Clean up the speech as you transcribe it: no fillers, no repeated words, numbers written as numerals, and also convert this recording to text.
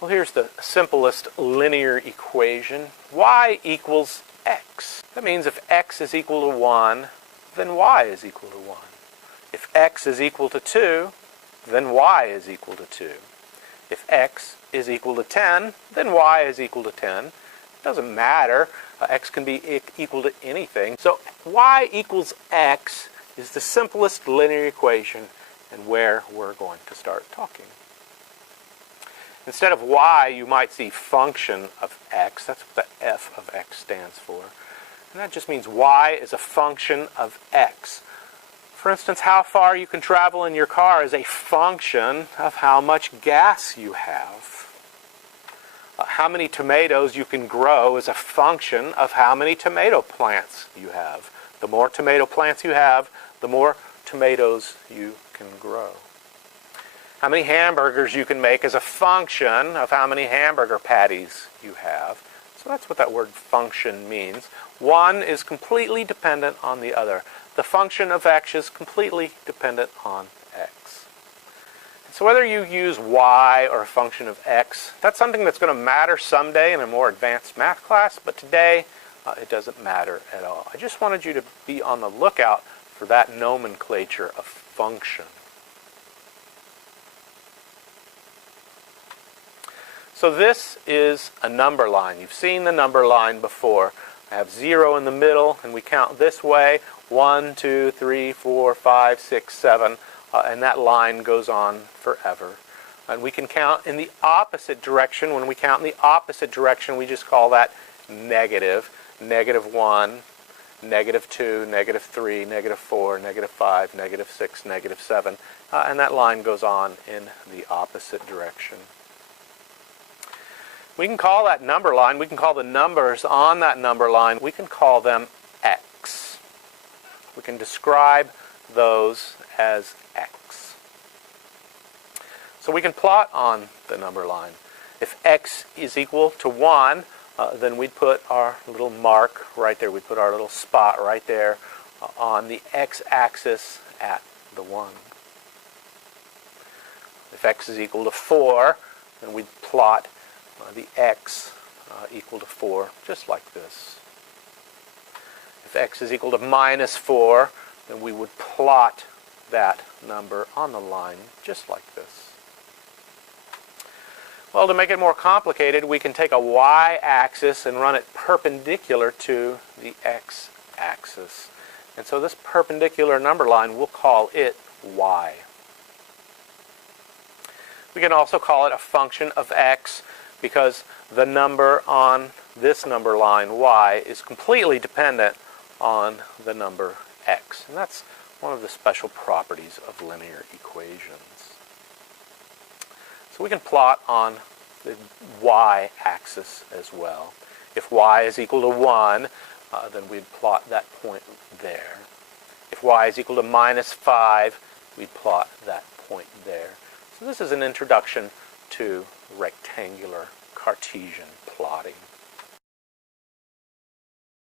Well, here's the simplest linear equation. Y equals x. That means if x is equal to 1, then y is equal to 1. If x is equal to 2, then y is equal to 2. If x is equal to 10, then y is equal to 10. It doesn't matter. X can be equal to anything. So y equals x is the simplest linear equation and where we're going to start talking. Instead of y, you might see function of x. That's what the f of x stands for. And that just means y is a function of x. For instance, how far you can travel in your car is a function of how much gas you have. How many tomatoes you can grow is a function of how many tomato plants you have. The more tomato plants you have, the more tomatoes you can grow. How many hamburgers you can make is a function of how many hamburger patties you have. So that's what that word function means. One is completely dependent on the other. The function of x is completely dependent on x. So whether you use y or a function of x, that's something that's going to matter someday in a more advanced math class, but today it doesn't matter at all. I just wanted you to be on the lookout for that nomenclature of function. So this is a number line. You've seen the number line before. I have 0 in the middle, and we count this way. 1, 2, 3, 4, 5, 6, 7, and that line goes on forever. And we can count in the opposite direction. When we count in the opposite direction, we just call that negative. Negative 1, negative 2, negative 3, negative 4, negative 5, negative 6, negative 7. And that line goes on in the opposite direction. We can call that number line, we can call the numbers on that number line, we can call them x. We can describe those as x. So we can plot on the number line. If x is equal to 1, then we'd put our little mark right there. We'd put our little spot right there on the x-axis at the 1. If x is equal to 4, then we'd plot the x equal to 4, just like this. If x is equal to minus 4, then we would plot that number on the line, just like this. Well, to make it more complicated, we can take a y-axis and run it perpendicular to the x-axis. And so this perpendicular number line, we'll call it y. We can also call it a function of x, because the number on this number line, y, is completely dependent on the number x. And that's one of the special properties of linear equations. So we can plot on the y-axis as well. If y is equal to 1, then we'd plot that point there. If y is equal to minus 5, we'd plot that point there. So this is an introduction to rectangular Cartesian plotting.